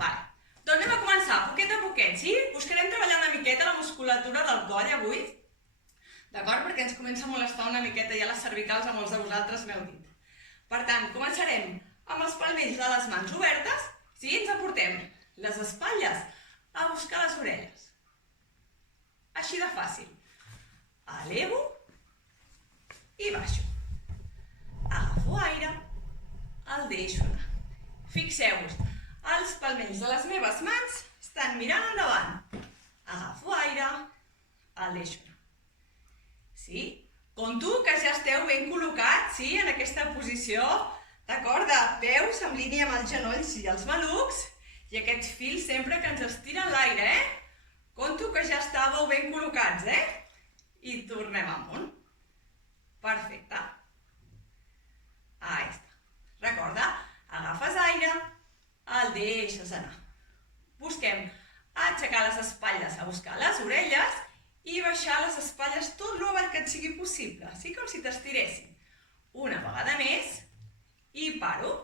Vale. Doncs anem a començar, poquet a poquet, sí? Buscarem treballar una miqueta la musculatura del coll avui, d'acord? Perquè ens comença a molestar una miqueta ja les cervicals, a molts de vosaltres m'heu dit. Per tant, començarem amb els palmells de les mans obertes, sí? Ens aportem les espatlles a buscar les orelles. Així de fàcil. Elevo i baixo. Agafo aire, el deixo anar. Fixeu-vos, els palmells de les meves mans estan mirant endavant. Agafo aire, el deixo anar. Sí? Conto que ja esteu ben col·locats, sí? En aquesta posició, d'acord? De peus en línia amb els genolls i els malucs i aquest fil sempre que ens estira en l'aire, Conto que ja estàveu ben col·locats, I tornem amunt. Perfecte. Ahí està. Recorda, agafes aire, el deixes anar. Busquem aixecar les espatlles, a buscar les orelles i baixar les espatlles tot l'avall que et sigui possible, així com si t'estiressin. Una vegada més i paro.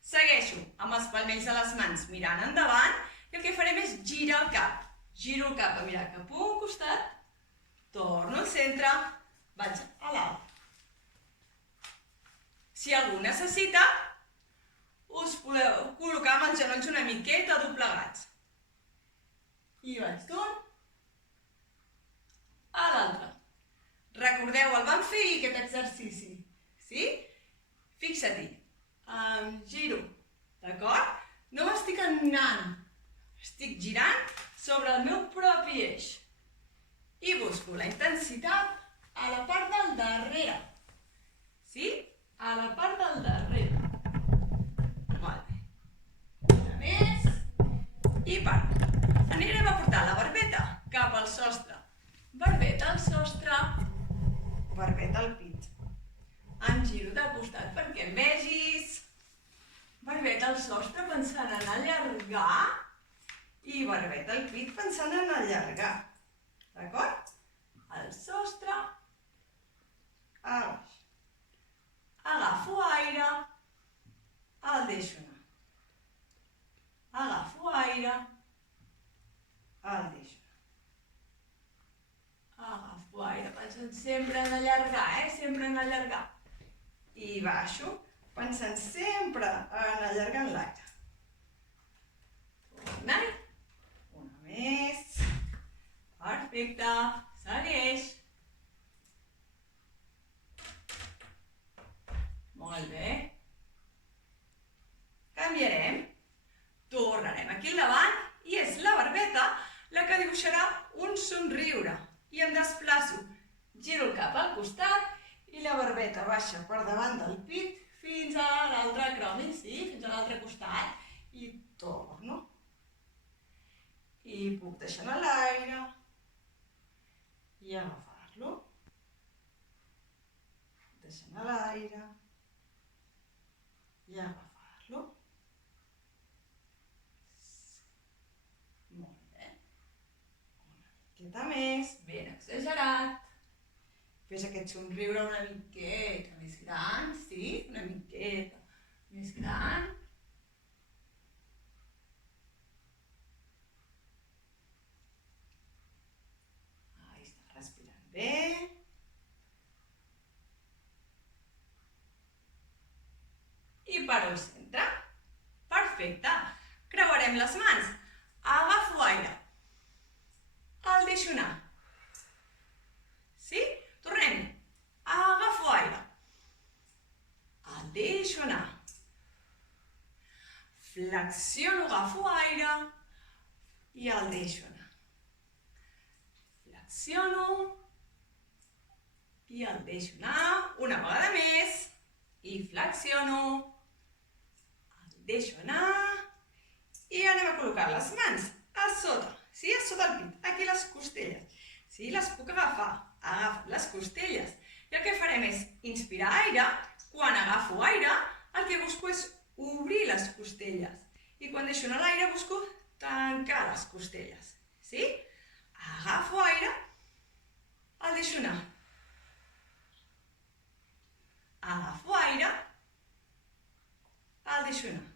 Segueixo amb els palmells de les mans mirant endavant i el que farem és girar el cap. Giro el cap a mirar cap a un costat, torno al centre, vaig a l'alt. Si algú necessita, us podeu col·locar amb els genolls una miqueta doblegats. I vaig d'un a l'altre. Recordeu, el vam fer ahir aquest exercici, sí? Fixa-t'hi, em giro, d'acord? No m'estic anant, estic girant sobre el meu propi eix. I busco la intensitat a la part del darrere. Sí? A la part del darrere. Molt bé. Una més. I paro. Anirem a portar la barbeta cap al sostre. Barbeta al sostre. Barbeta al pit. Em giro de costat perquè em vegis. Barbeta al sostre pensant en allargar. I barbeta al pit pensant en allargar. D'acord? Al sostre, a baix. Agafo aire, el deixo anar. Agafo aire, el deixo anar. Agafo aire, pensant sempre en allargar, Sempre en allargar. I baixo, pensant sempre en allargar l'aire. Torna-hi. Més. Perfecte. Segueix. Molt bé. Canviarem. Tornarem aquí al davant i és la barbeta la que dibuixarà un somriure. I em desplaço. Giro el cap al costat i la barbeta baixa per davant del pit fins a l'altre cromi, sí? Fins a l'altre costat. I torno. I puc deixar anar l'aire i agafar-lo. Deixar anar l'aire i agafar-lo. Molt bé. Una miqueta més, ben exagerat. Fes aquest somriure una miqueta més gran, sí? Una miqueta més gran. Bé. I paro al centre. Perfecte. Creuarem les mans. Agafo aire. El deixo anar. Sí? Tornem. Agafo aire. El deixo anar. Flexiono, agafo aire i el deixo anar. Flexiono i el deixo anar una vegada més i flexiono, el deixo anar i anem a col·locar les mans a sota, sí? A sota el pit, aquí les costelles, sí? Les puc agafar, agafo les costelles i el que farem és inspirar aire, quan agafo aire el que busco és obrir les costelles i quan deixo anar l'aire busco tancar les costelles, sí? Agafo aire, el deixo anar. Agafo aire, el deixo anar.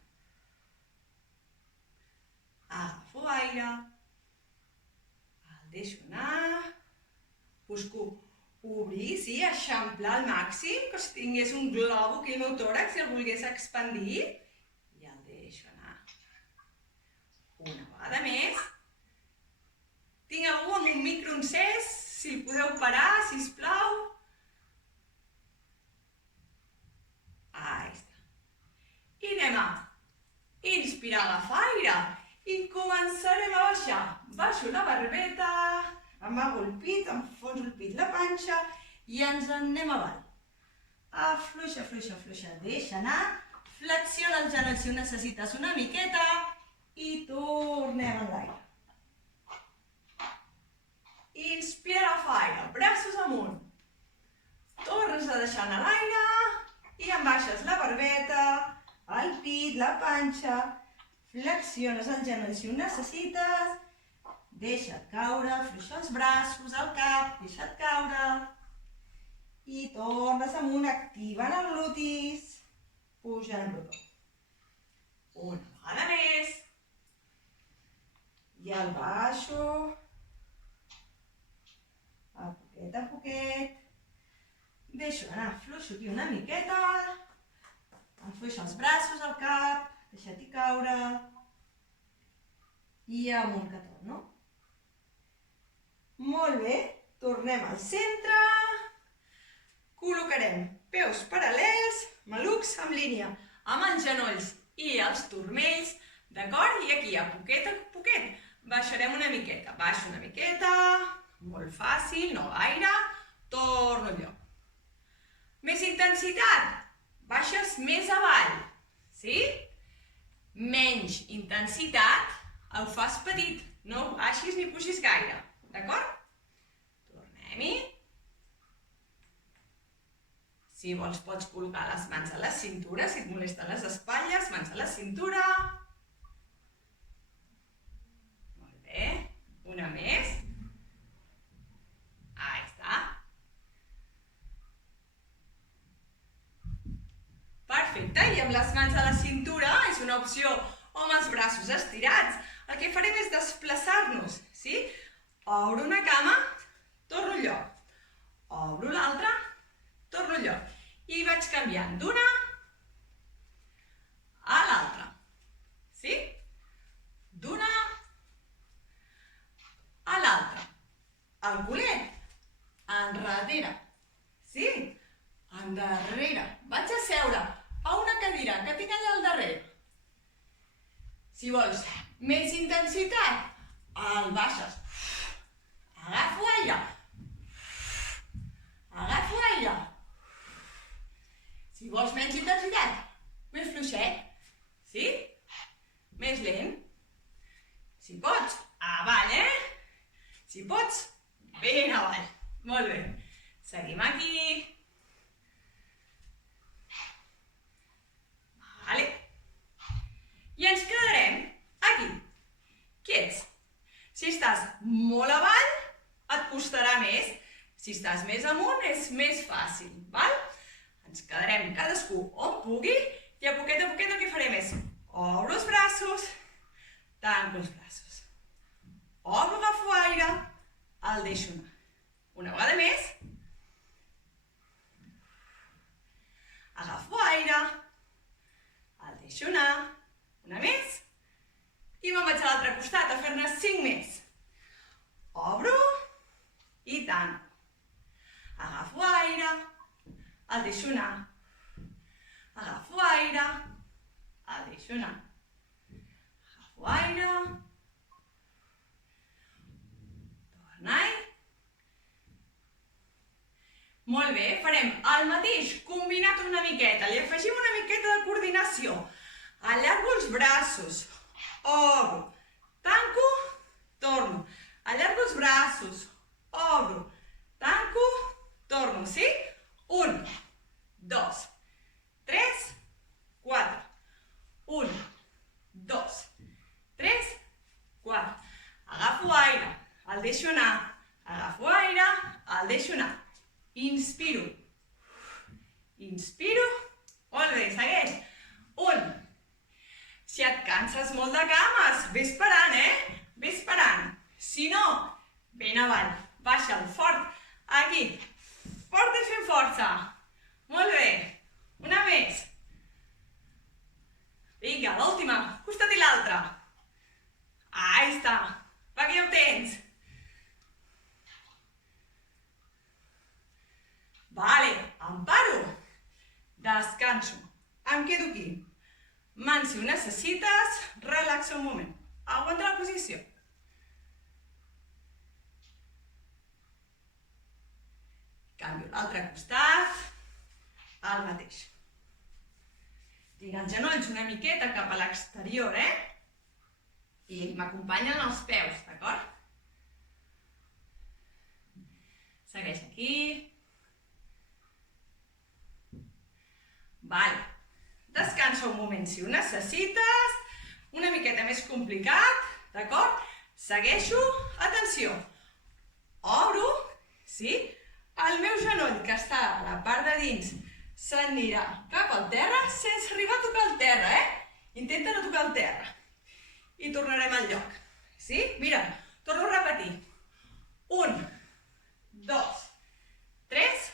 aire, el deixo anar, busco obrir, sí, eixamplar al màxim, que tingués un globo aquí al meu tòrax i el volgués expandir, i el deixo anar. Una vegada més. Tinc algú amb un microencès, si el podeu parar, sisplau. Ahí està. I anem a inspirar, agafar aire i començarem a baixar. Baixo la barbeta, amago el pit, enfonso el pit, la panxa i ens en anem avall. Afluixa, afluixa, afluixa, deixa anar, flexiona els genolls si ho necessites una miqueta i tornem a l'aire. Inspira, agafa aire, braços amunt. Tornes a deixar anar l'aire i en baixes la barbeta, el pit, la panxa, flexiones el genoll si ho necessites, deixa't caure, afluixa els braços, el cap, deixa't caure i tornes amunt, activant els glutis, pujant el botó. Una vegada més i el baixo a poquet, deixo anar, fluixo aquí una miqueta, afluixa els braços, el cap, deixa't-hi caure i amunt que torno. Molt bé, tornem al centre, col·locarem peus paral·lels, malucs en línia, amb els genolls i els turmells, d'acord? I aquí, a poquet, baixarem una miqueta. Baixo una miqueta, molt fàcil, no gaire, torno al lloc. Més intensitat, baixes més avall, sí? Menys intensitat, ho fas petit, no baixis ni pugis gaire, d'acord? Tornem-hi. Si vols pots col·locar les mans a la cintura, si et molesten les espatlles, mans a la cintura. Molt bé, una més. Ahí està. Perfecte, i amb les mans a la cintura és una opció o amb els braços estirats. El que farem és desplaçar-nos, sí? Obro una cama, torno al lloc. Obro l'altra, torno al lloc. I vaig canviant d'una a l'altra, sí? D'una a l'altra. El culet, enrere, sí? Endarrere. Vaig a seure a una cadira que tinc allà al darrere. Si vols més intensitat, el baixes. Agafo aire. Agafo aire. Si vols menys intensitat, més fluixet, sí? Més lent. Si pots, avall, Si pots, ben avall. Molt bé. Seguim aquí. Vale. I ens quedarem aquí, quiets. Si estàs molt avall, et costarà més. Si estàs més amunt, és més fàcil, val? Ens quedarem cadascú on pugui i a poquet el que farem és obro els braços, tanco els braços. Obro, agafo aire, el deixo anar. Una vegada més. Agafo aire, el deixo anar. Una més. I me'n vaig a l'altre costat a fer-ne 5 més. Obro i tanco. Agafo aire, el deixo anar. Agafo aire, el deixo anar. Agafo aire. Torna-hi. Molt bé, farem el mateix, combinat una miqueta. Li afegim una miqueta de coordinació. Allargo els braços. Obro. Tanco. Torno. Allargo els braços. Obro. Tanco. Torno, sí? 1, 2, 3, 4. 1, 2, 3, 4. Agafo aire, el deixo anar. Agafo aire, el deixo anar. Inspiro. Inspiro. Molt bé, segueix. 1. Si et canses molt de cames, vés parant, Mans, si ho necessites, relaxa un moment. Aguanta la posició. Canvio l'altre costat, el mateix. Tinc els genolls una miqueta cap a l'exterior, I m'acompanyen els peus, d'acord? Segueix aquí. Vale. Descansa un moment si ho necessites. Una miqueta més complicat, d'acord? Segueixo. Atenció. Obro, sí? El meu genoll, que està a la part de dins, s'anirà cap al terra sense arribar a tocar el terra, Intenta no tocar el terra. I tornarem al lloc. Sí? Mira, torno a repetir. 1, 2, 3,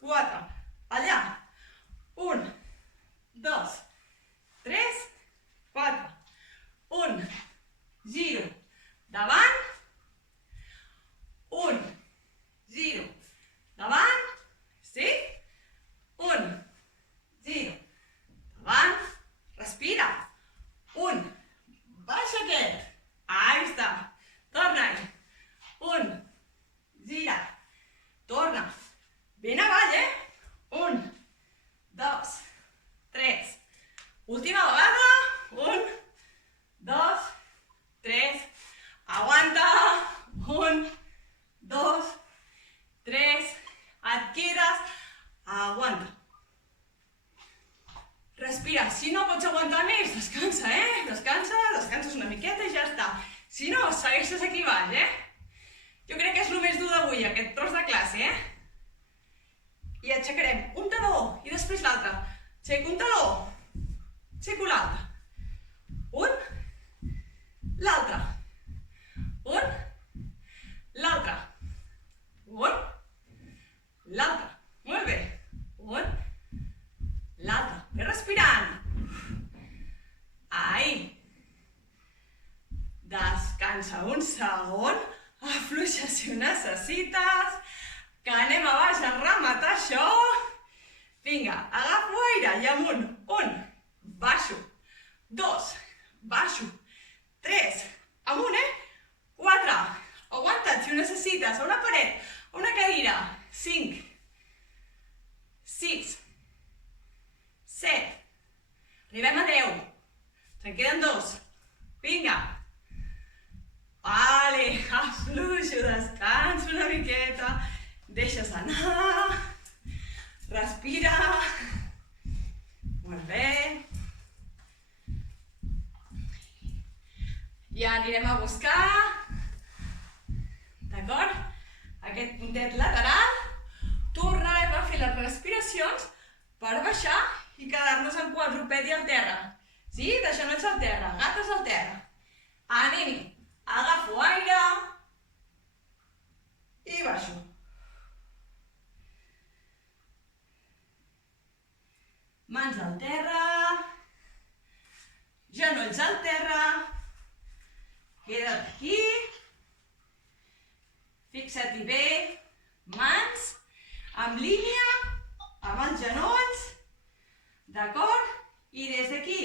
4. Allà. 1, 2, 3, 4. 1, giro. Davant. 1, giro. Davant. Sí? 1, giro. Davant. Respira. 1. Baixa aquest. Ahí està. Torna-hi. 1. Gira. Torna. Ben avall, 1, 2, 3. Última vegada. 1, 2, 3. Aguanta. 1, 2, 3. Et quedes. Aguanta. Respira. Si no pots aguantar més, descansa, descanses una miqueta i ja està. Si no, segueixes aquí baix, Jo crec que és el més dur d'avui, aquest tros de classe, I aixecarem un taló i després l'altre. Aixeco un taló, aixeco l'altre. Un, l'altre. Un, l'altre. Un, l'altre. Molt bé. Un, l'altre. Ve respirant. Ai. Descansa un segon. Afluixa si ho necessites. Que anem a baix a rematar això. Vinga, agafo aire i amunt. 1, baixo. 2, baixo. 3, amunt, 4. Aguanta't si ho necessites. A una paret, a una cadira. 5, 6, 7. Arribem a 10. Se'n queden 2. Vinga. Vale, afluixo, descanso una miqueta. Deixes anar. Respira. Molt bé. Ja anirem a buscar, d'acord? Aquest puntet lateral. Tornarem a fer les respiracions per baixar i quedar-nos en quadrupedi al terra. Sí? De genolls al terra, gates al terra. Anem-hi. Agafo aire i baixo. Mans al terra, genolls al terra, queda't aquí, fixa't-hi bé, mans en línia amb els genolls, d'acord? I des d'aquí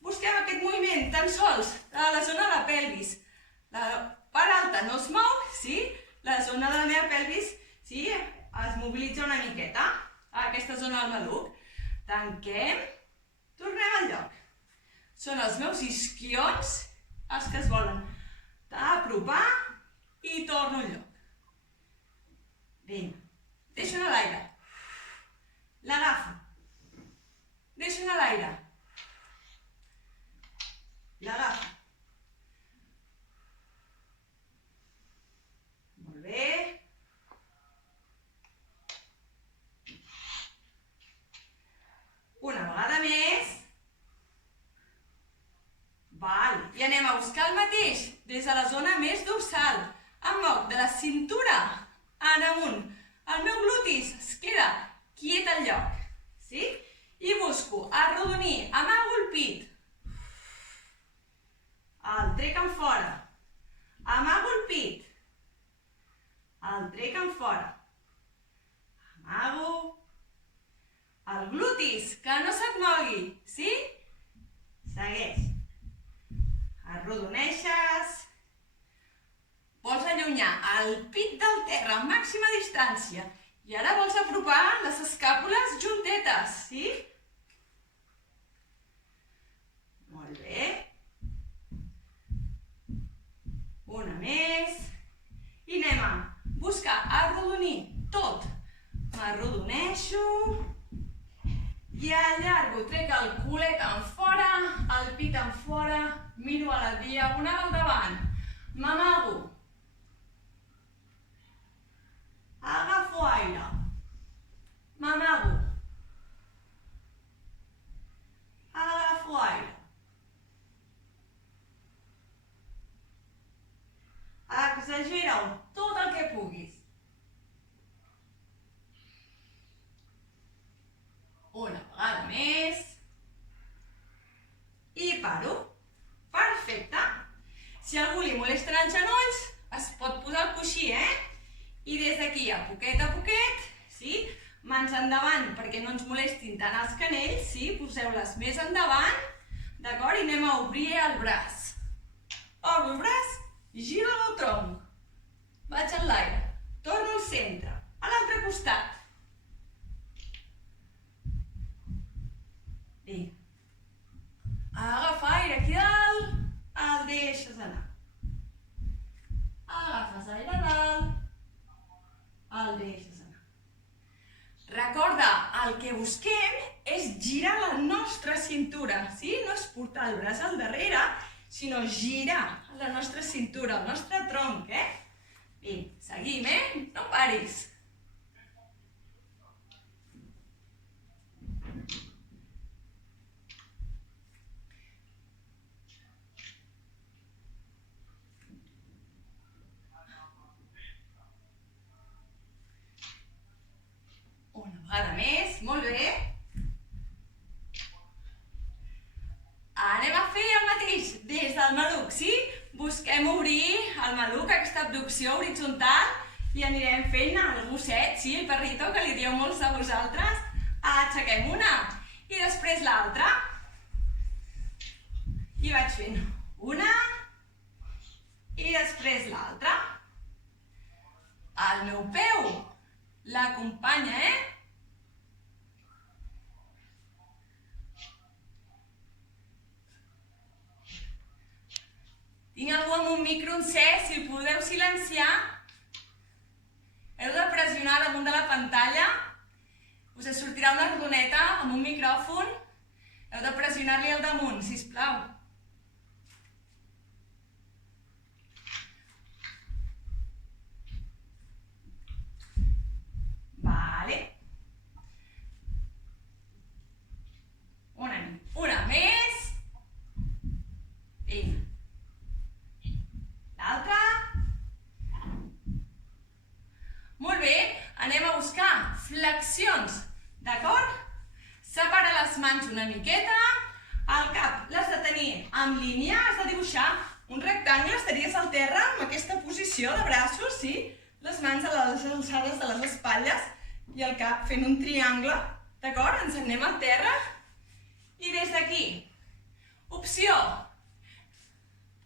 busquem aquest moviment tan sols a la zona de la pelvis. La part alta no es mou, sí? La zona de la meva pelvis, sí? Es mobilitza una miqueta, a aquesta zona del maluc. Tanquem, tornem al lloc. Són els meus isquions els que es volen apropar i torno al lloc. Vinga, deixo anar l'aire. L'agafo. Deixo anar l'aire. L'agafo. Molt bé. Una vegada més. Val. I anem a buscar el mateix des de la zona més dorsal. Em moc de la cintura en amunt. El meu glutis es queda quiet al lloc. Sí? I busco arrodonir, amago el pit. El trec en fora. Amago el pit. El trec en fora. Amago. El glutis, que no se't mogui, sí? Segueix. Arrodoneixes. Vols allunyar el pit del terra a màxima distància. I ara vols apropar les escàpules juntetes, sí? Molt bé. Una més. I anem a buscar arrodonir tot. M'arrodoneixo. I allargo, trec el culet en fora, el pit en fora, miro a la diagonal al davant. M'amago. Agafo aire. M'amago. Agafo aire. Exagera-ho tot el que puguis. Una vegada més. I paro. Perfecte. Si a algú li molesten els genolls, es pot posar el coixí, I des d'aquí a poquet, sí? Mans endavant perquè no ens molestin tant els canells, sí? Poseu-les més endavant, d'acord? I anem a obrir el braç. Obro el braç, giro el tronc. Vaig en l'aire. Torno al centre. A l'altre costat. Bé. Agafa aire aquí dalt, el deixes anar. Agafes aire dalt, el deixes anar. Recorda, el que busquem és girar la nostra cintura, sí? No és portar el braç al darrere, sinó girar la nostra cintura, el nostre tronc, Bé, seguim, No paris. Una vegada més, molt bé. Anem a fer el mateix des del maluc, sí? Busquem obrir el maluc, aquesta abducció horitzontal, i anirem fent el gosset, sí? El perrito, que li dieu molts de vosaltres. Aixequem una i després l'altra. I vaig fent una i després l'altra. El meu peu l'acompanya, Tinc algú amb un micro encès, si el podeu silenciar. Heu de pressionar damunt de la pantalla. Us sortirà una rodoneta amb un micròfon. Heu de pressionar-li al damunt, sisplau. Vale. Una més. Vinga. L'altra. Molt bé, anem a buscar flexions, d'acord? Separa les mans una miqueta, el cap l'has de tenir en línia, has de dibuixar un rectangle, estaries al terra amb aquesta posició de braços, sí? Les mans a les alçades de les espatlles i el cap fent un triangle, d'acord? Ens anem al terra i des d'aquí, opció,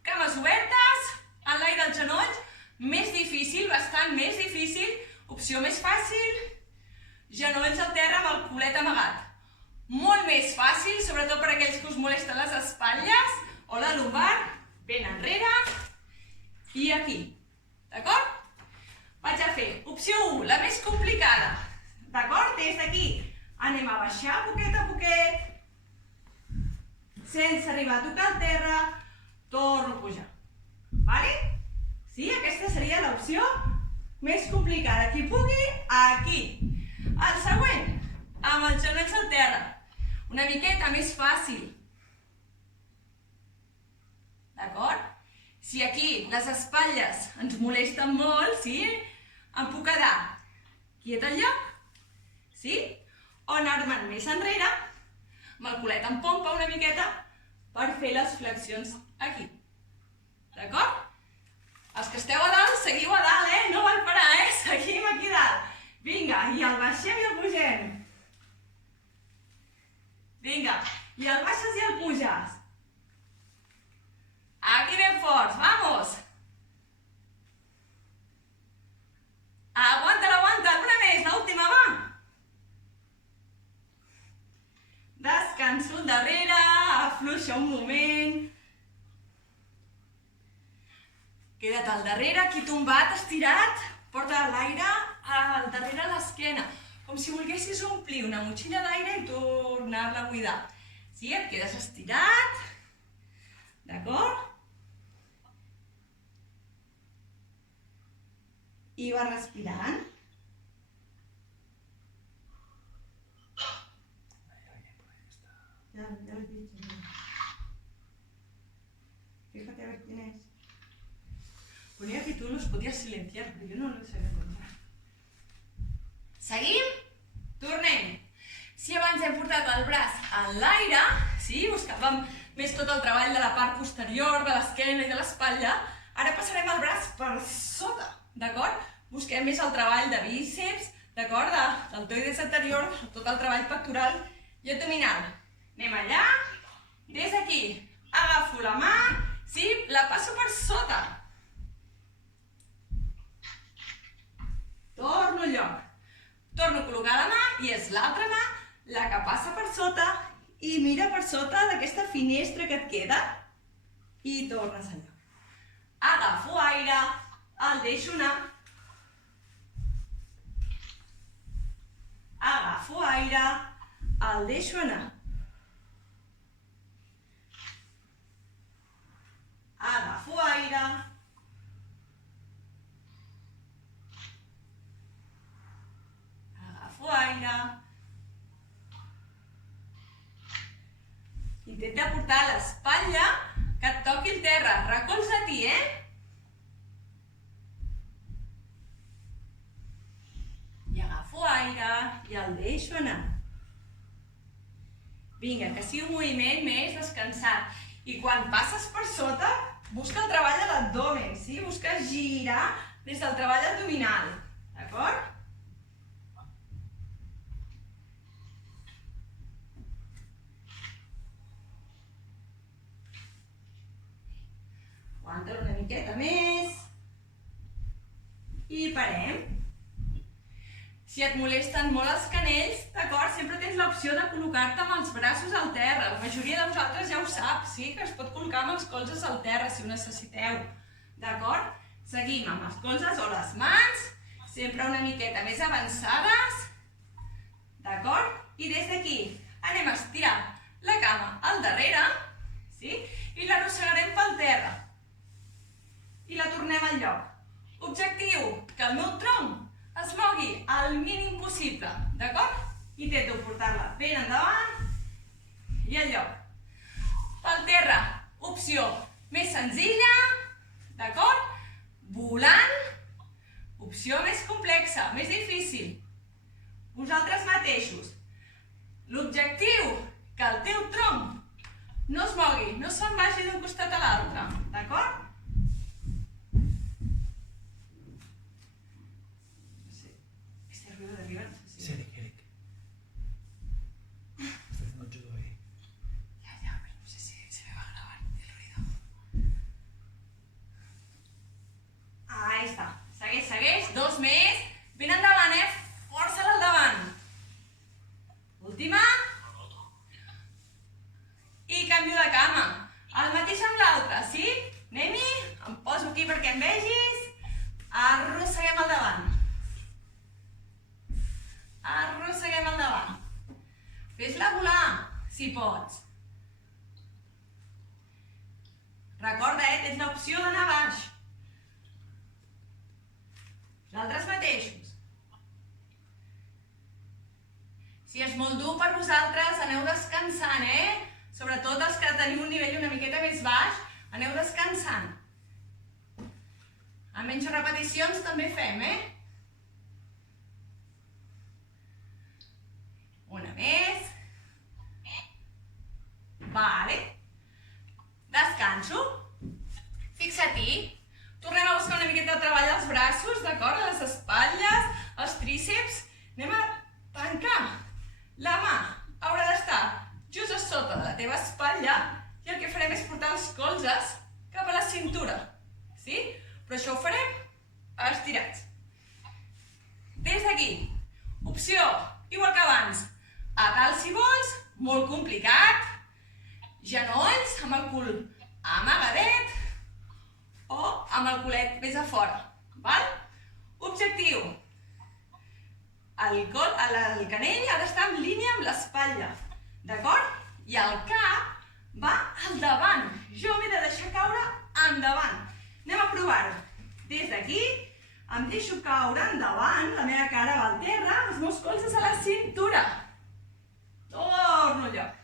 cames obertes, enlaire els genolls, més difícil, bastant més difícil. Opció més fàcil, genolls al terra amb el culet amagat. Molt més fàcil, sobretot per aquells que us molesten les espatlles o la lumbar, ben enrere i aquí. D'acord? Vaig a fer opció 1, la més complicada. D'acord? Des d'aquí anem a baixar a poquet, sense arribar a tocar el terra, torno a pujar. Vale? Sí, aquesta seria l'opció més complicada. Qui pugui, aquí. El següent, amb els genolls al terra. Una miqueta més fàcil. D'acord? Si aquí les espatlles ens molesten molt, sí? Em puc quedar quiet al lloc, sí? O anar-me'n més enrere, amb el culet en pompa una miqueta, per fer les flexions aquí. D'acord? Els que esteu a dalt, seguiu a dalt, no val parar, seguim aquí dalt. Vinga, i el baixem i el pugem. Vinga, i el baixes i el puges. Queda't al darrere, aquí tombat, estirat, porta l'aire al darrere l'esquena, com si volguessis omplir una motxilla d'aire i tornar-la a buidar. Sí, et quedes estirat, d'acord? I vas respirant. Ya lo he dicho. Fíjate a ver quién es. Ponía que tú los podías silenciar, però jo no los sabia contar. Seguim? Tornem. Si abans hem portat el braç en l'aire, sí, buscàvem més tot el treball de la part posterior, de l'esquena i de l'espatlla, ara passarem el braç per sota, d'acord? Busquem més el treball de bíceps, d'acord? De deltoides anterior, tot el treball pectoral i abdominal. Anem allà, des d'aquí, agafo la mà, sí, la passo per sota. Torno al lloc. Torno a col·locar la mà i és l'altra mà la que passa per sota i mira per sota d'aquesta finestra que et queda i tornes al lloc. Agafo aire, el deixo anar. Agafo aire, el deixo anar. Agafo aire. Agafo aire. Intenta portar l'espatlla que et toqui el terra. Recolza-t'hi, I agafo aire i el deixo anar. Vinga, que sigui un moviment més descansat. I quan passes per sota, busca el treball de l'abdomen, sí? Busca girar des del treball abdominal, d'acord? Aguanta-lo una miqueta més. I parem. Si et molesten molt els canells, d'acord, sempre tens l'opció de col·locar-te amb els braços al terra. La majoria de vosaltres ja ho sap, sí? Que es pot col·locar amb els colzes al terra, si ho necessiteu. D'acord? Seguim amb els colzes o les mans, sempre una miqueta més avançades. D'acord? I des d'aquí anem a estirar la cama al darrere, sí? I l'arrossegarem pel terra. I la tornem al lloc. Objectiu, que el meu tronc es mogui el mínim possible, d'acord? Intento portar-la ben endavant i al lloc. Pel terra, opció més senzilla, d'acord? Volant, opció més complexa, més difícil. Vosaltres mateixos. L'objectiu, que el teu tronc no es mogui, no se'n vagi d'un costat a l'altre, d'acord? Sí, Eric. Está haciendo judo ahí. Ya, pero no sé si se me va a grabar el ruido. Ahí està. Segueix. 2 més. Ben endavant, Força-la al davant. Última. I canvio de cama. El mateix amb l'altra, sí? Anem-hi. Em poso aquí perquè em vegis. Arrosseguem al davant. Arrosseguem al davant. Fes-la volar, si pots. Recorda, tens l'opció d'anar baix. Vosaltres mateixos. Si és molt dur per vosaltres, aneu descansant, Sobretot els que teniu un nivell una miqueta més baix, aneu descansant. Amb menys repeticions també fem, Una més. Vale. Descanso. Fixa-t'hi. Tornem a buscar una miqueta de treball als braços, d'acord? A les espatlles, als tríceps. Anem a tancar. La mà haurà d'estar just a sota de la teva espatlla i el que farem és portar els colzes cap a la cintura. Sí? Però això ho farem estirats. Des d'aquí. Opció, igual que abans. A dalt si vols, molt complicat. Genolls amb el cul amagadet o amb el culet més a fora. Val? Objectiu. El canell ha d'estar en línia amb l'espatlla. D'acord? I el cap va al davant. Jo m'he de deixar caure endavant. Anem a provar-ho. Des d'aquí em deixo caure endavant, la meva cara va al terra, els meus colzes a la cintura. Torno al lloc.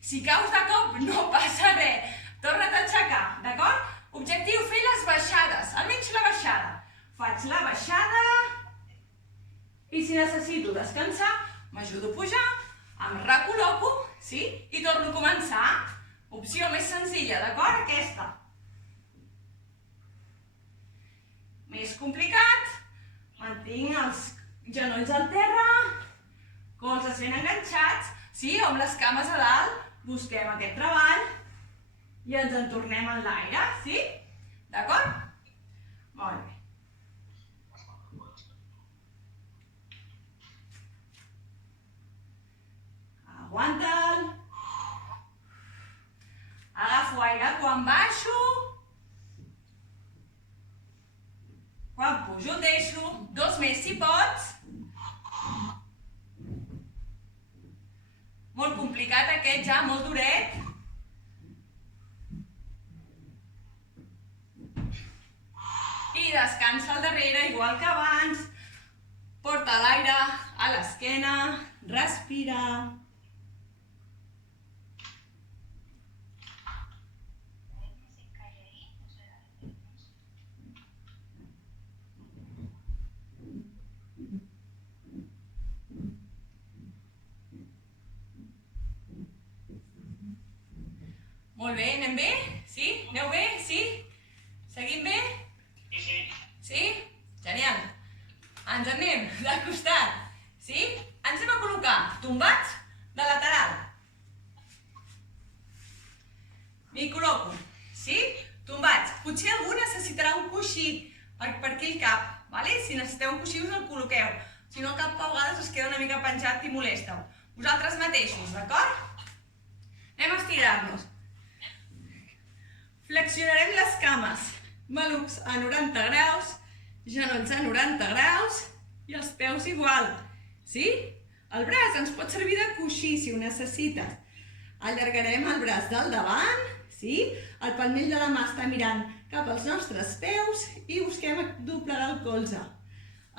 Si caus de cop no passa res. Torna't a aixecar, d'acord? Objectiu, fer les baixades, almenys la baixada. Faig la baixada i si necessito descansar, m'ajudo a pujar, em recol·loco, sí? I torno a començar. Opció més senzilla, d'acord? Aquesta. Més complicat, mantinc els genolls al terra, colzes ben enganxats, sí? O amb les cames a dalt, busquem aquest treball i ens en tornem en l'aire, sí? D'acord? Molt bé. Aguanta'l. Agafo aire quan baixo. Quan pujo el deixo. 2 més si pots. Molt complicat aquest ja, molt duret. I descansa al darrere, igual que abans. Porta l'aire a l'esquena. Respira. Molt bé, anem bé? Sí? Aneu bé? Sí? Seguim bé? Sí. Sí? Genial. Ens anem de costat. Sí? Ens hem a col·locar tombats de lateral. M'hi col·loco. Sí? Tombats. Potser algú necessitarà un coixí per aquí el cap. Vale? Si necessiteu un coixí us el col·loqueu. Si no, el cap a vegades us queda una mica penjat i molesta. Vosaltres mateixos, d'acord? Anem a estirar-nos. Flexionarem les cames, malucs a 90 graus, genolls a 90 graus i els peus igual, sí? El braç ens pot servir de coixí si ho necessites. Allargarem el braç del davant, sí? El palmell de la mà està mirant cap als nostres peus i busquem doblegar el colze.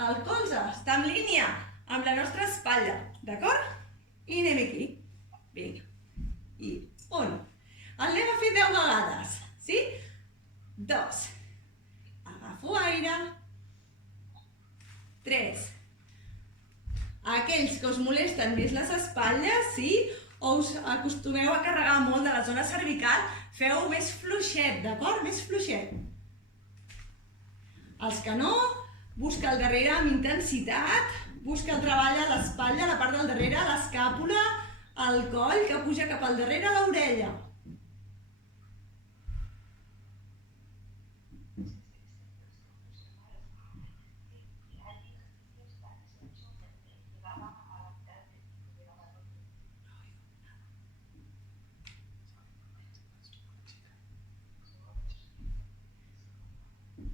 El colze està en línia amb la nostra espatlla, d'acord? I anem aquí. Vinga. I 1. El anem a fer 10 vegades. Sí? 2. Agafo aire. 3. Aquells que us molesten més les espatlles, sí? O us acostumeu a carregar molt de la zona cervical, feu més fluixet, d'acord? Més fluixet. Els que no, busca el darrere amb intensitat, busca el treball a l'espatlla, a la part del darrere, a l'escàpula, al coll, que puja cap al darrere a l'orella.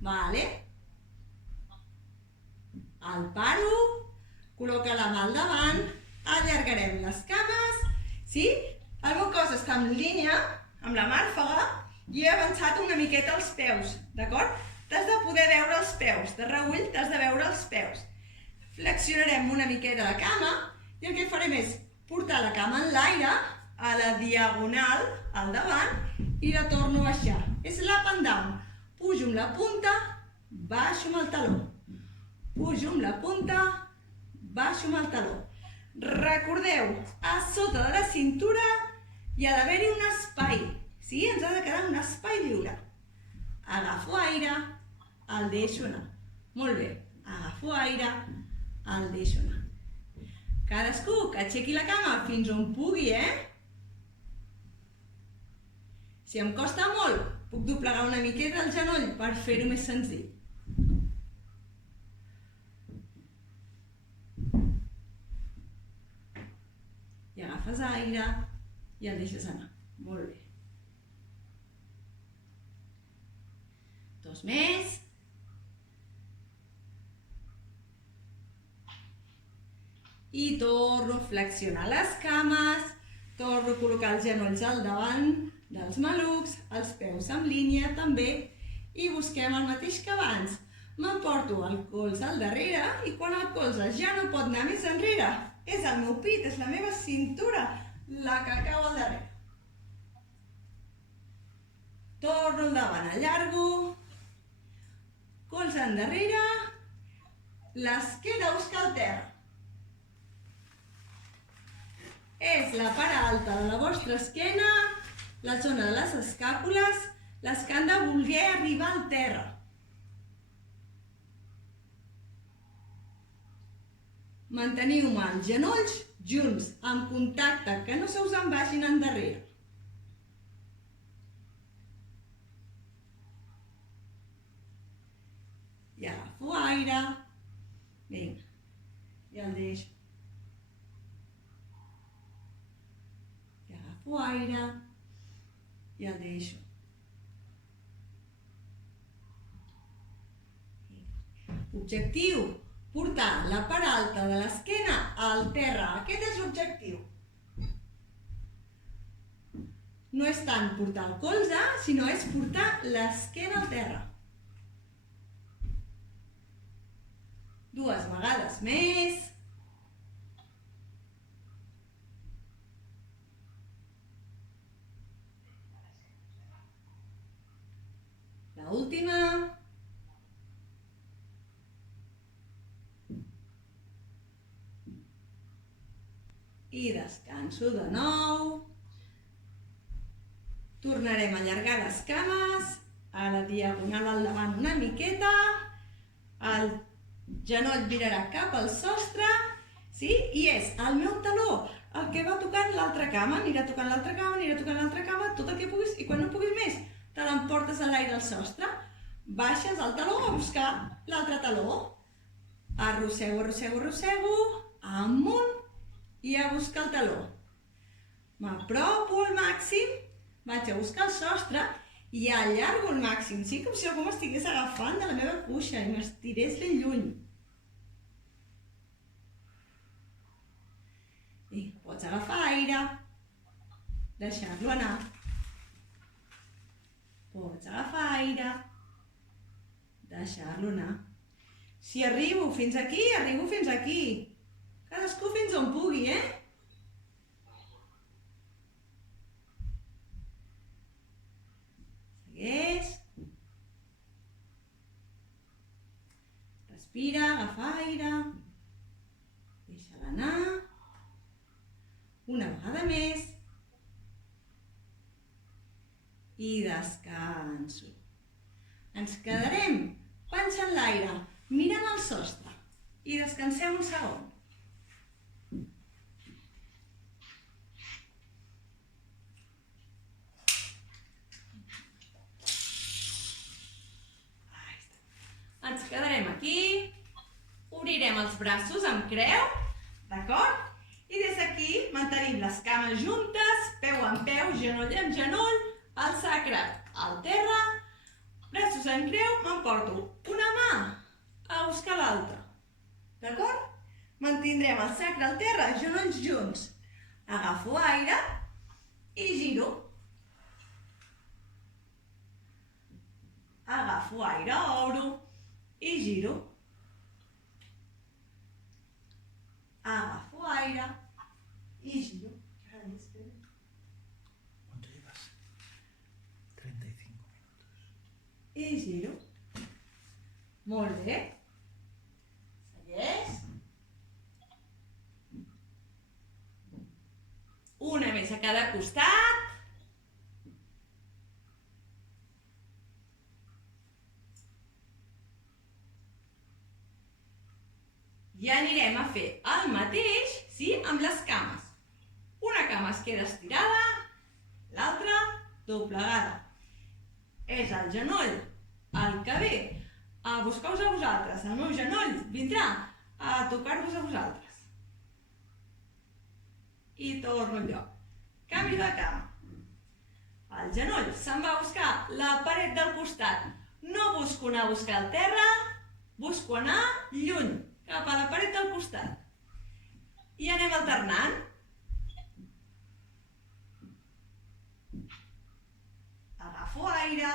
Vale. El paro, col·loca la mà al davant, allargarem les cames, sí? El meu cos està en línia amb la màrfaga i he avançat una miqueta els peus, d'acord? T'has de poder veure els peus, de reüll t'has de veure els peus. Flexionarem una miqueta la cama i el que farem és portar la cama en l'aire a la diagonal al davant i la torno a baixar. És l'up and down. Pujo amb la punta, baixo amb el taló. Pujo amb la punta, baixo amb el taló. Recordeu, a sota de la cintura hi ha d'haver-hi un espai. Sí? Ens ha de quedar un espai lliure. Agafo aire, el deixo anar. Molt bé. Agafo aire, el deixo anar. Cadascú que aixequi la cama fins on pugui, Si em costa molt, puc doblegar una miqueta el genoll per fer-ho més senzill. I agafes aire i el deixes anar. Molt bé. 2 més. I torno a flexionar les cames, torno a col·locar els genolls al davant dels malucs, els peus en línia també, i busquem el mateix que abans. M'emporto el colze al darrere i quan el colze ja no pot anar més enrere, és el meu pit, és la meva cintura, la que cau al darrere. Torno al davant, allargo, colze endarrere, l'esquena busca el terra. És la part alta de la vostra esquena, la zona de les escàpules, les que han de voler arribar al terra. Manteniu-me els genolls junts, en contacte, que no se us en vagin endarrere. I agafo aire. Vinga, i el deixo. I agafo aire i el deixo. Objectiu, portar la part alta de l'esquena al terra. Aquest és l'objectiu. No és tant portar el colze, sinó és portar l'esquena al terra. 2 vegades més. L'última. I descanso de nou. Tornarem a allargar les cames, a la diagonal al davant una miqueta, el genoll virarà cap al sostre, sí? I és el meu taló el que va tocant l'altra cama, anirà tocant l'altra cama, anirà tocant l'altra cama, tot el que puguis, i quan no puguis més, te l'emportes a l'aire al sostre, baixes el taló a buscar l'altre taló, arrossego, arrossego, arrossego, amunt, i a buscar el taló. M'apropo al màxim, vaig a buscar el sostre i allargo al màxim. Sí, com si algú m'estigués agafant de la meva cuixa i m'estirés ben lluny. I pots agafar aire, deixar-lo anar. Pots agafar aire, deixar-lo anar. Si arribo fins aquí, arribo fins aquí. Cadascú fins on pugui, Segueix. Respira, agafa aire. Deixa-la anar. Una vegada més. I descanso. Ens quedarem panxa en l'aire, mirant el sostre. I descansem un segon. Ens quedarem aquí, obrirem els braços amb creu, d'acord? I des d'aquí mantenim les cames juntes, peu en peu, genoll en genoll, el sacre al terra, braços en creu, m'emporto una mà a buscar l'altra, d'acord? Mantindrem el sacre al terra, genolls junts. Agafo aire i giro. Agafo aire, obro. I giro. Agafo aire i giro. ¿Cuánto llevas? 35 minutos. I giro. Molt bé. Segueix. Una més a cada costat. I anirem a fer el mateix, sí, amb les cames. Una cama es queda estirada, l'altra doblegada. És el genoll el que ve a buscar-vos a vosaltres. El meu genoll vindrà a tocar-vos a vosaltres. I torno al lloc. Canvi de cama. El genoll se'n va a buscar la paret del costat. No busco anar a buscar el terra, busco anar lluny, cap a la paret del costat. I anem alternant. Agafo aire,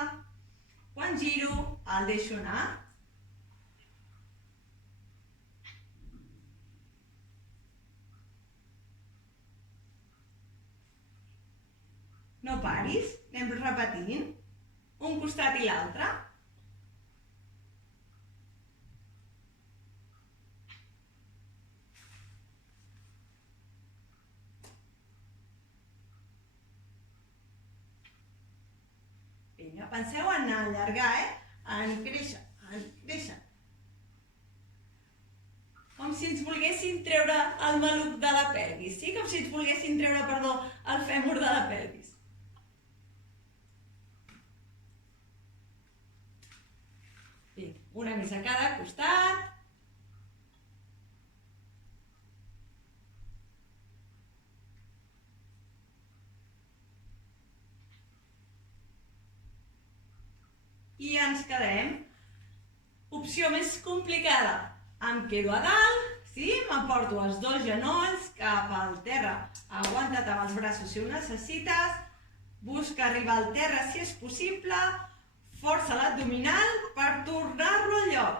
quan giro el deixo anar. No paris, anem repetint, un costat i l'altre. Vinga, penseu en allargar, en créixer, en créixer. Com si ens volguessin treure el maluc de la pelvis, sí? Com si ens volguessin treure, perdó, el fèmur de la pelvis. Vinga, una més a cada costat. I ens quedem. Opció més complicada. Em quedo a dalt, sí? M'emporto els dos genolls cap al terra. Aguanta't amb els braços si ho necessites. Busca arribar al terra si és possible. Força l'abdominal per tornar-lo al lloc.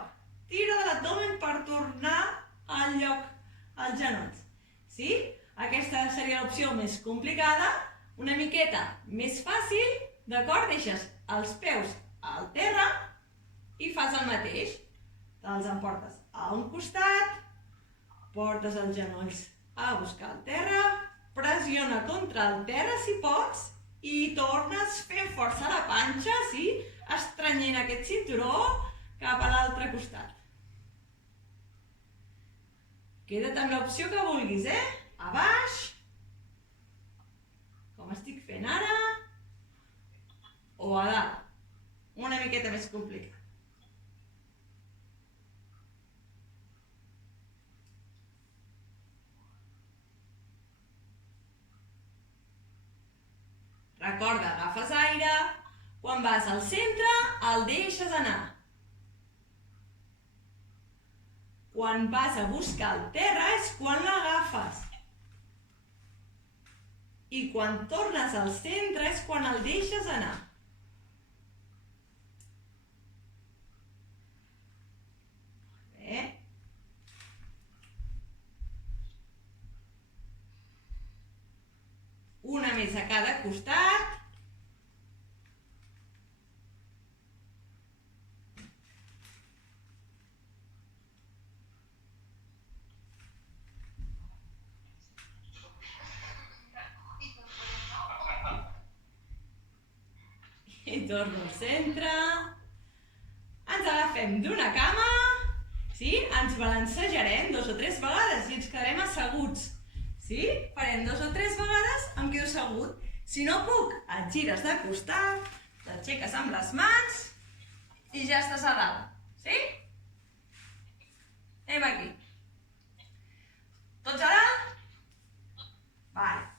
Tira de l'abdomen per tornar al lloc els genolls. Sí? Aquesta seria l'opció més complicada. Una miqueta més fàcil, d'acord? Deixes els peus al terra i fas el mateix. Te'ls emportes a un costat, portes els genolls a buscar el terra, pressiona contra el terra si pots i tornes fent força a la panxa, sí? Estrenyent aquest cinturó cap a l'altre costat. Queda't amb l'opció que vulguis, A baix, com estic fent ara, o a dalt, una miqueta més complicat. Recorda, agafes aire, quan vas al centre el deixes anar. Quan vas a buscar el terra és quan l'agafes. I quan tornes al centre és quan el deixes anar. Bé. Una més a cada costat. I torno al centre. Ens agafem d'una cama, sí? Ens balancejarem 2 o 3 vegades i ens quedarem asseguts. Sí? Farem 2 o 3 vegades, em quedo assegut. Si no puc, et gires de costat, t'aixeques amb les mans i ja estàs a dalt. Sí? Anem aquí. Tots a dalt? Vale.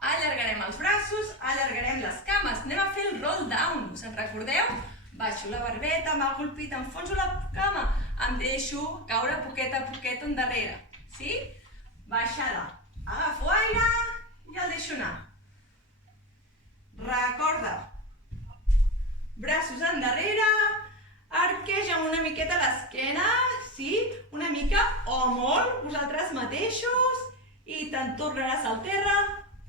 Allargarem els braços, allargarem les cames. Anem a fer el roll down. Us en recordeu? Baixo la barbeta, amago el pit, enfonso la cama, em deixo caure poquet a poquet endarrere. Sí? Baixada. Agafo aire i el deixo anar. Recorda. Braços endarrere, arqueja una miqueta l'esquena, sí? Una mica o molt, vosaltres mateixos, i te'n tornaràs al terra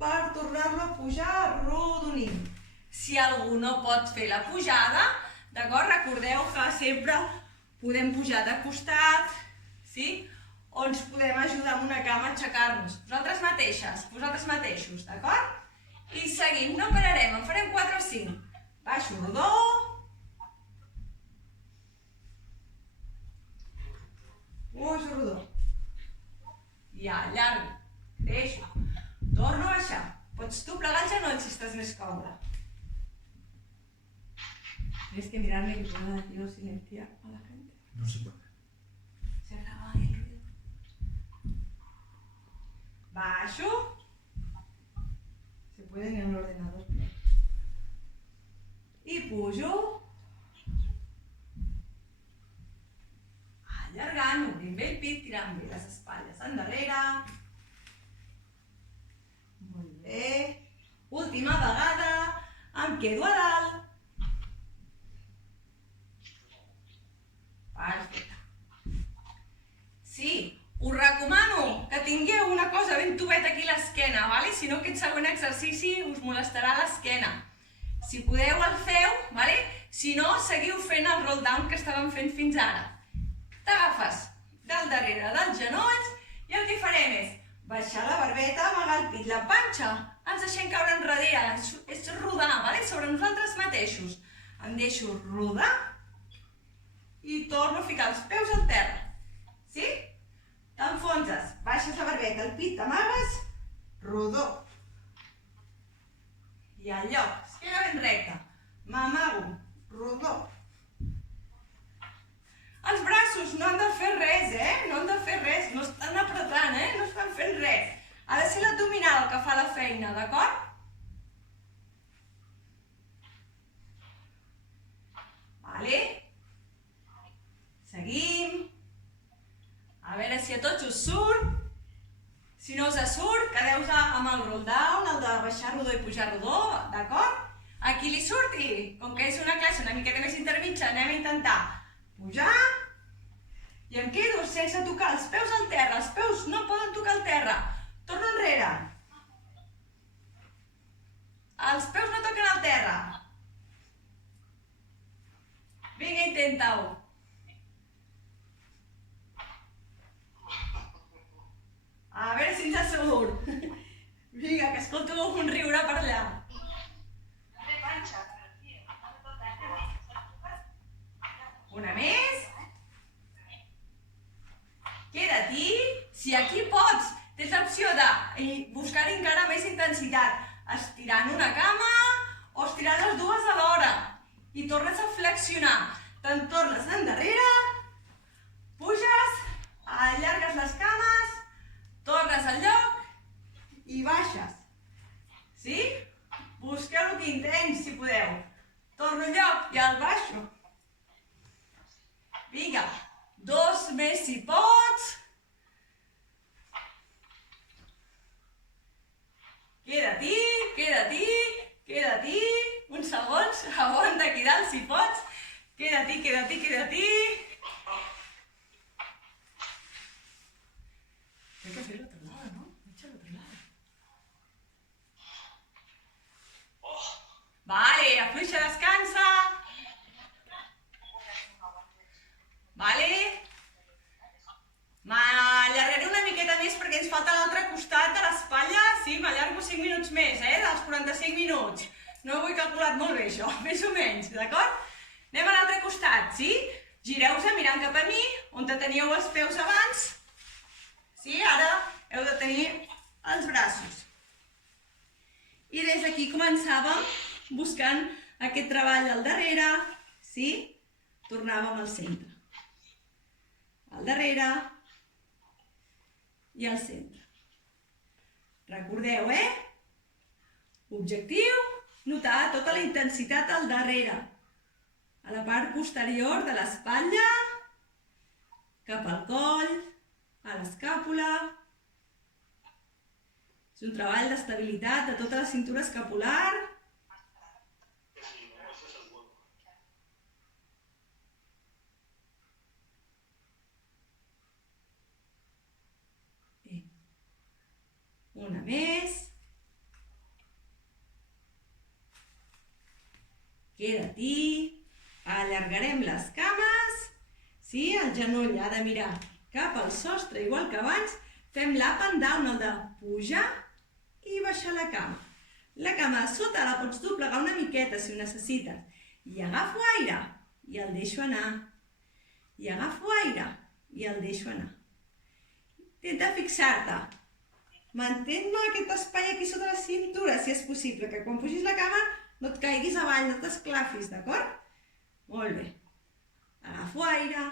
per tornar-lo a pujar arrodonint. Si algú no pot fer la pujada, d'acord? Recordeu que sempre podem pujar de costat, sí? O ens podem ajudar amb una cama a aixecar-nos. Vosaltres mateixes, vosaltres mateixos, d'acord? I seguim, no pararem, en farem 4 o 5. Baixo rodó. Pujo rodó. I allargo, deixo. Torno a baixar. Pots tu plegar el genoll si estàs més còmode. Tienes que mirarme que pueda yo silenciar a la gente. No se puede. Se graba el ruido. Baixo. Se puede en el ordenador. Y pujo. Allargant, obrint bé el pit, tirant bé les espatlles endarrere. Molt bé. Última vegada. Em quedo a dalt. Perfecte. Sí, us recomano que tingueu una cosa ben tubeta aquí a l'esquena, ¿vale? Si no, aquest següent exercici us molestarà l'esquena. Si podeu el feu, ¿vale? Si no, seguiu fent el roll down que estàvem fent fins ara. T'agafes del darrere dels genolls i el que farem és baixar la barbeta, amagar el pit, la panxa, ens deixem caure enrere, és rodar, ¿vale? Sobre nosaltres mateixos. Em deixo rodar i torno a ficar els peus al terra. Sí? T'enfonses, baixes la barbeta, el pit, t'amagues, rodó. I al lloc, es queda ben recte. M'amago, rodó. Els braços no han de fer res, no han de fer res, no estan apretant, no estan fent res. Ha de ser l'abdominal el que fa la feina, d'acord? Vale? Seguim. A veure si a tots us surt. Si no us surt, quedeu-vos amb el roll down, el de baixar rodó i pujar rodó, d'acord? A qui li surti, com que és una classe una miqueta més intermitja, anem a intentar pujar i em quedo sense tocar els peus al terra. Els peus no poden tocar el terra. Torno enrere. Els peus no toquen el terra. Vinga, intenta-ho. A veure si ens surt. Vinga, que escolto un riure per allà. Una més. Queda-t'hi. Si aquí pots, tens l'opció de buscar encara més intensitat, estirant una cama o estirant les dues alhora. I tornes a flexionar. Te'n tornes endarrere, puges, allargues les cames, tornes al lloc i baixes. Sí? Busqueu el que intents, si podeu. Torno al lloc i el baixo. Vinga, 2 més si pots. Queda-t'hi, queda-t'hi, queda-t'hi. Uns segons, aguanta aquí dalt si pots. Queda-t'hi, queda-t'hi, queda-t'hi. Hay que fer l'altre lado, no? Echa l'altre lado. Vale, afluixa, descansa. Vale? M'allargaré una miqueta més perquè ens falta l'altre costat de l'espatlla. Sí, m'allargo 5 minuts més, dels 45 minuts. No ho he calculat molt bé, això, més o menys, d'acord? Anem a l'altre costat, sí? Gireu-vos mirant cap a mi, on teníeu els peus abans. Sí, ara heu de tenir els braços. I des d'aquí començàvem buscant aquest treball al darrere, sí? Tornàvem al centre. Al darrere i al centre. Recordeu, Objectiu, notar tota la intensitat al darrere, a la part posterior de l'espatlla, cap al coll, a l'escàpula. És un treball d'estabilitat de tota la cintura escapular. Una més. Queda-t'hi. Allargarem les cames. Sí, el genoll ha de mirar cap al sostre, igual que abans. Fem l'up and down, el de pujar i baixar la cama. La cama de sota la pots doblegar una miqueta si ho necessites. I agafo aire i el deixo anar. I agafo aire i el deixo anar. Intenta fixar-te. Mantén-me aquest espai aquí sota la cintura, si és possible, que quan pugis la cama no et caiguis avall, no t'esclafis, d'acord? Molt bé. Agafo aire,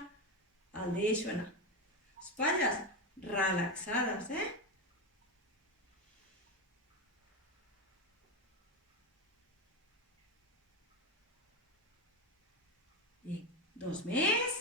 el deixo anar. Espatlles relaxades, I 2 més.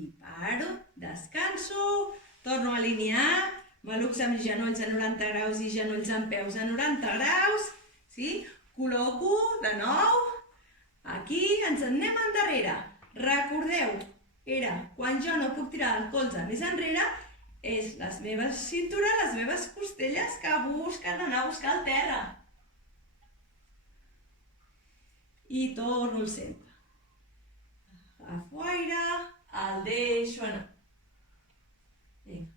I paro, descanso, torno a alinear, malucs amb genolls a 90 graus i genolls amb peus a 90 graus, sí? Col·loco de nou, aquí ens en anem endarrere. Recordeu, era quan jo no puc tirar el colze més enrere, és les meves cintures, les meves costelles que busquen anar a buscar el terra. I torno al centre. Agafo aire, el deixo anar. Vinga.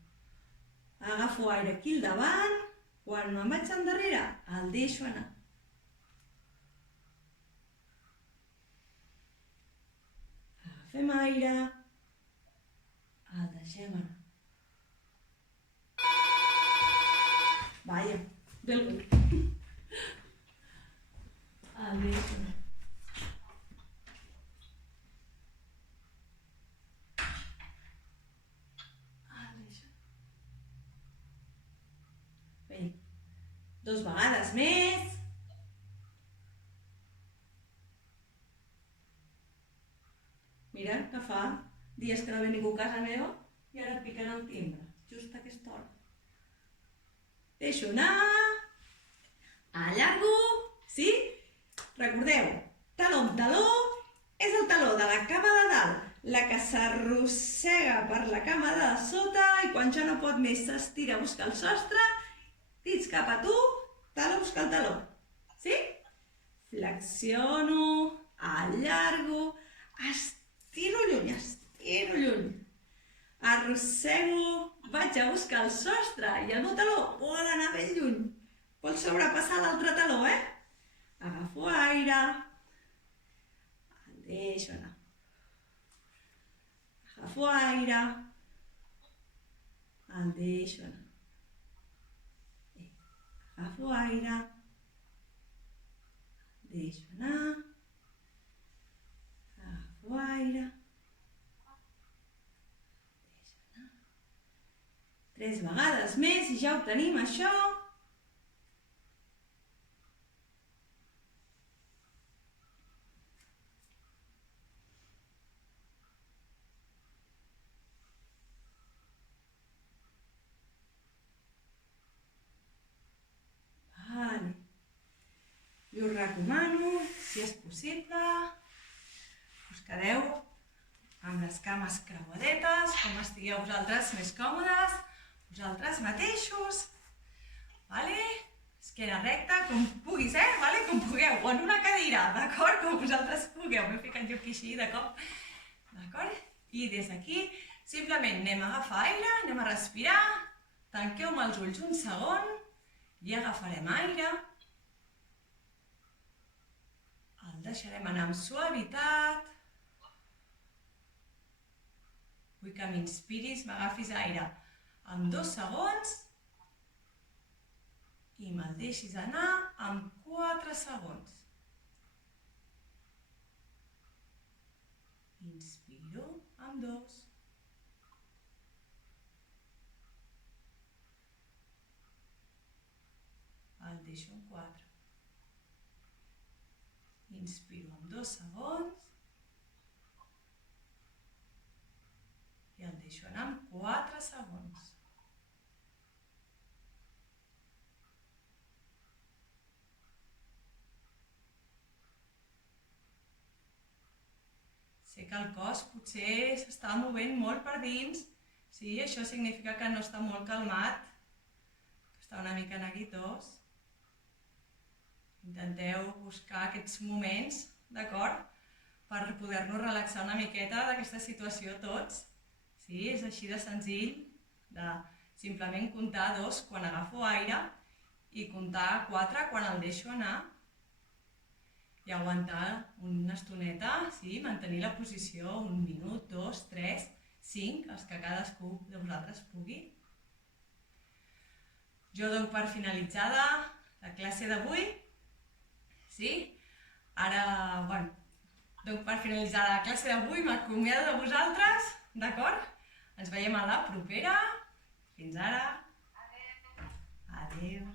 Agafo aire aquí al davant, quan me'n vaig endarrere, el deixo anar. Agafem aire, el deixem anar. Vaja, ve algú. El deixo anar. Dos vegades més. Mira que fa dies que no ve ningú a casa meva i ara piquen el timbre, just a aquesta hora. Deixo anar. Allargo. Sí? Recordeu, taló amb taló és el taló de la cama de dalt, la que s'arrossega per la cama de sota i quan ja no pot més s'estira a buscar el sostre. Dits cap a tu, taló a buscar el taló. Sí? Flexiono, allargo, estiro lluny, arrossego, vaig a buscar el sostre i el meu taló vol anar ben lluny. Vol sobrepassar l'altre taló, Agafo aire, el deixo anar. Agafo aire, el deixo anar. Agafo aire, deixo anar, agafo aire, deixo anar. 3 vegades més i ja ho tenim, això. I us recomano, si és possible, us quedeu amb les cames creuadetes, com estigueu vosaltres més còmodes, vosaltres mateixos. Esquena recta, com puguis, com pugueu, o en una cadira, d'acord? Com vosaltres pugueu, m'he ficat jo aquí així de cop, d'acord? I des d'aquí, simplement anem a agafar aire, anem a respirar, tanqueu-me els ulls un segon i agafarem aire. El deixarem anar amb suavitat. Vull que m'inspiris, m'agafis aire en 2 segons i me'l deixis anar en 4 segons. Inspiro en 2. El deixo en 4. Inspiro en 2 segons i el deixo anar en 4 segons. Sé que el cos potser s'està movent molt per dins, sí, això significa que no està molt calmat, que està una mica neguitós. Intenteu buscar aquests moments, d'acord? Per poder-nos relaxar una miqueta d'aquesta situació tots. Sí, és així de senzill, de simplement comptar 2 quan agafo aire i comptar 4 quan el deixo anar. I aguantar una estoneta, sí, mantenir la posició 1 minut, 2, 3, 5, els que cadascú de vosaltres pugui. Jo dono per finalitzada la classe d'avui. Sí? Ara, dono per finalitzada la classe d'avui, m'acomiado de vosaltres, d'acord? Ens veiem a la propera. Fins ara. Adéu. Adéu.